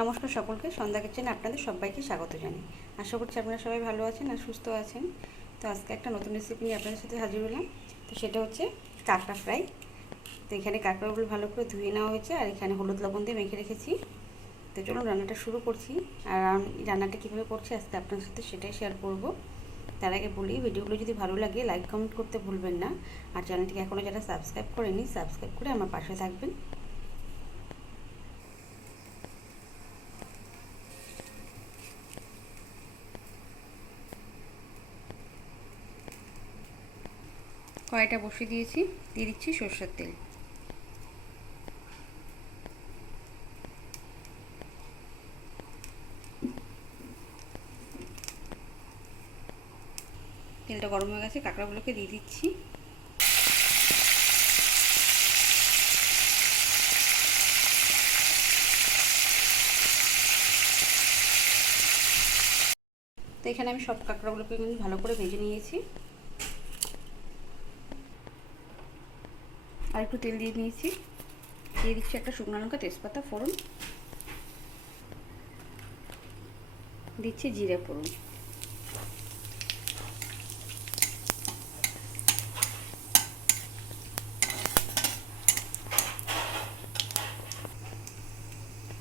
নমস্কার সকলকে, সন্ধ্যা কিচেনে আপনাদের সবাইকে স্বাগত জানাই। আশা করছি আপনারা সবাই ভালো আছেন আর সুস্থ আছেন। তো আজকে একটা নতুন রেসিপি নিয়ে আপনাদের সাথে হাজির হলাম। তো সেটা হচ্ছে কাঁকড়া ফ্রাই। তো এখানে কাঁকড়াগুলো ভালো করে ধুয়ে নেওয়া হয়েছে আর এখানে হলুদ লবণ দিয়ে মেখে রেখেছি। তো চলুন রান্নাটা শুরু করছি। আর রান্নাটা কীভাবে করছি আজকে আপনাদের সাথে সেটাই শেয়ার করব। তার আগে বলি, ভিডিওগুলো যদি ভালো লাগে লাইক কমেন্ট করতে ভুলবেন না। আর চ্যানেলটিকে এখনও যারা সাবস্ক্রাইব করেনি, সাবস্ক্রাইব করে আমার পাশে থাকবেন। কড়াইটা বসিয়ে দিয়েছি, দিয়ে দিচ্ছি সরষের তেল। তেলটা গরম হয়ে গেছে, কাঁকড়াগুলোকে দিয়ে দিচ্ছি। তো এখানে আমি সব কাঁকড়াগুলোকে কিন্তু ভালো করে ভেজে নিয়েছি। আর একটু তেল দিয়ে নিয়েছি, দিয়ে দিচ্ছি একটা শুকনো লঙ্কা, তেজপাতা ফোড়ন, দিচ্ছি জিরে ফোড়ন।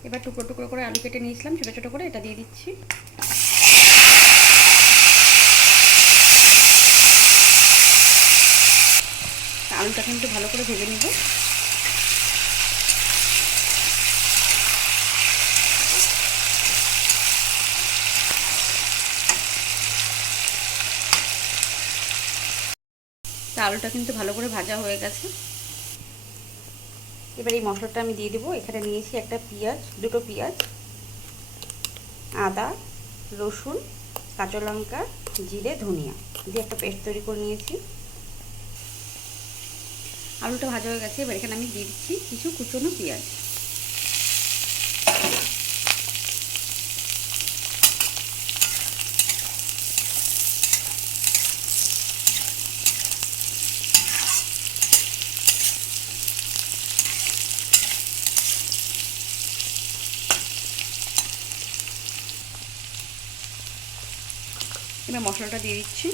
এবার টুকরো টুকরো করে আলু কেটে নিয়েছিলাম ছোটো ছোটো করে, এটা দিয়ে দিচ্ছি। আলুটা কিন্তু ভালো করে ভেজে নেব। আলুটা কিন্তু ভালো করে ভাজা হয়ে গেছে। এবার এই মশলাটা আমি দিয়ে দেবো। এখানে নিয়েছি একটা পেঁয়াজ, দুটো পেঁয়াজ, আদা, রসুন, কাঁচা লঙ্কা, জিরে, ধনিয়া দিয়ে একটা পেস্ট তৈরি করে নিয়েছি। আলুটা ভাজা হয়ে গেছে। এবার এখানে আমি দিয়ে দিচ্ছি কিছু কুচনো পেঁয়াজ। এবার মশলাটা দিয়ে দিচ্ছি।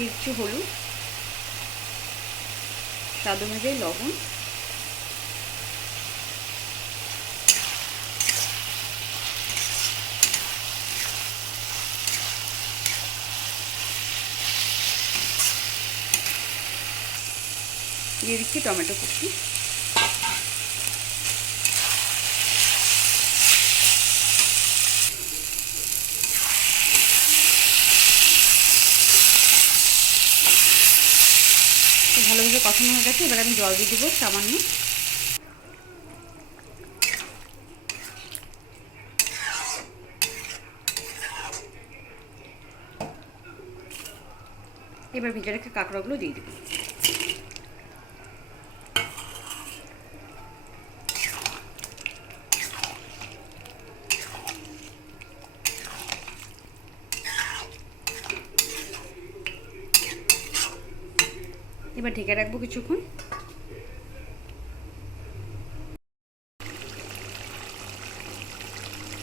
দিচ্ছি হলুদ, স্বাদ অনুযায়ী লবণ, দিয়ে দিচ্ছি টমেটো কুচি। ভালোভাবে কষানো হয়ে গেছে। এবার আমি জল দিয়ে দেবো সামান্য। এবার ভেজে রেখে কাঁকড়াগুলো দিয়ে দেবো। এবার ঢেকে রাখবো কিছুক্ষণ।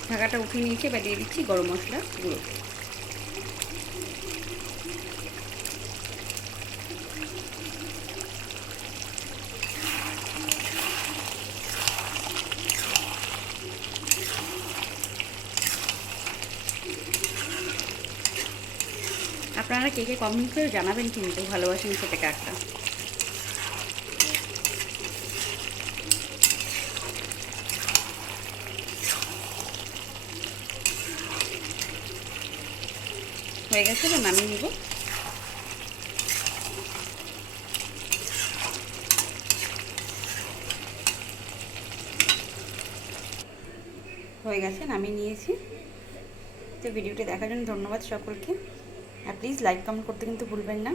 ঢাকাটা উঠিয়ে নিয়েছি। এবার দিয়ে দিচ্ছি গরম মশলা গুঁড়ো। আপনারা কে কে কমেন্ট করে জানাবেন কিন্তু ভালোবাসেন খেতে কাঁকড়া। হয়ে গেছে, এবার নামিয়ে নিব। হয়ে গেছে, নামিয়ে নিয়েছি। তো ভিডিওটি দেখার জন্য ধন্যবাদ সকলকে। আর প্লিজ লাইক কমেন্ট করতে কিন্তু ভুলবেন না।